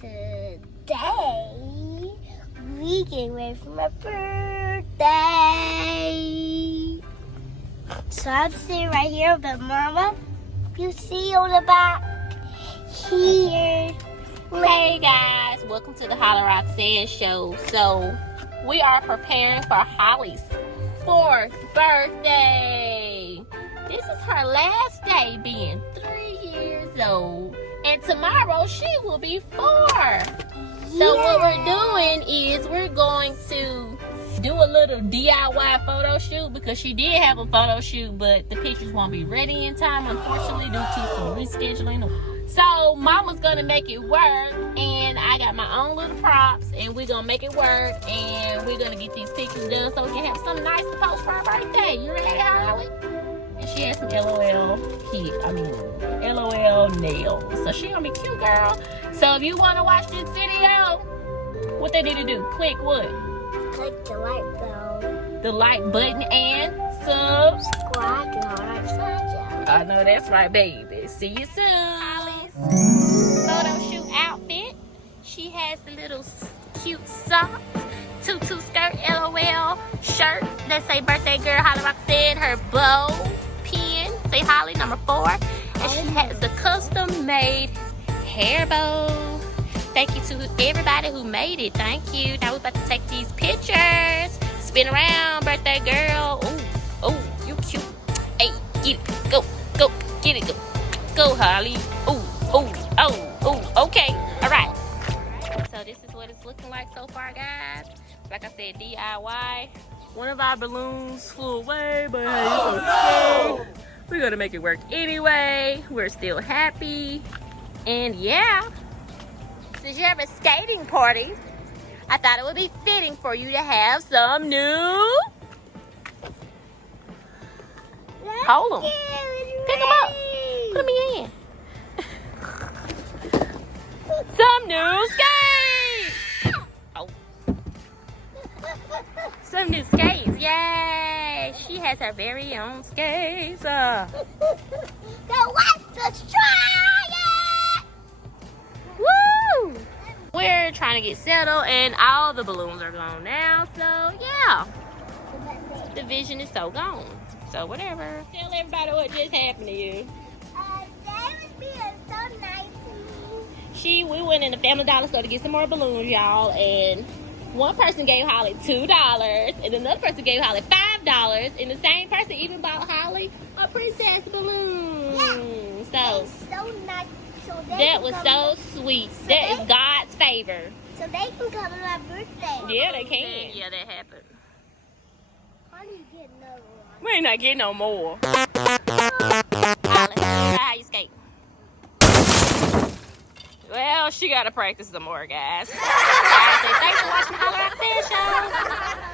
Today, we get ready for my birthday. So I'm sitting right here with Mama. You see on the back here. Hey guys, welcome to the Hollow Roxanne Show. So we are preparing for Holly's 4th birthday. This is her last day being 3 years old. And tomorrow she will be 4. So what we're doing is we're going to do a little DIY photo shoot because she did have a photo shoot, but the pictures won't be ready in time, unfortunately, due to some rescheduling. So Mama's gonna make it work, and I got my own little props, and we're gonna make it work, and we're gonna get these pictures done so we can have something nice to post for her birthday. You ready, Holly? And she has some LOL nails. So she gonna be cute, girl. So if you wanna watch this video, what they need to do? Click what? Click the like bell. The like button and subscribe to Hollow Roxanne. I know that's right, baby. See you soon. Holly's photo shoot outfit. She has the little cute socks, tutu skirt, LOL shirt that say birthday girl Hollow Roxanne, her bow pin, say Holly number 4. And she has the custom made hair bow. Thank you to everybody who made it. Thank you. Now we're about to take these pictures. Spin around, birthday girl. Ooh, you cute. Hey, get it. Go, get it. Go, Holly. Oh, okay. All right. So this is what it's looking like so far, guys. Like I said, DIY. One of our balloons flew away, but we're gonna make it work anyway. We're still happy. And yeah, since you have a skating party, I thought it would be fitting for you to have some new. Hold them. Pick them up. Put them in. Some new skates. Oh. Some new skates. Yay. She has her very own skates. So let's try it. Woo! We're trying to get settled and all the balloons are gone now. So yeah. The vision is so gone. So whatever. Tell everybody what just happened to you. That was being so nice to me. We went in the Family Dollar store to get some more balloons, y'all, and one person gave Holly $2 and another person gave Holly $5, and the same person even bought Holly a princess balloon. Yeah. So nice. So that was so sweet. So that is God's favor. So they can come on my birthday. Yeah, they can. Yeah, that happened. How do you get another one? We ain't not getting no more. Holly, how you skate? Well, she got to practice some more, guys. Thanks for watching Hollow Roxanne Show.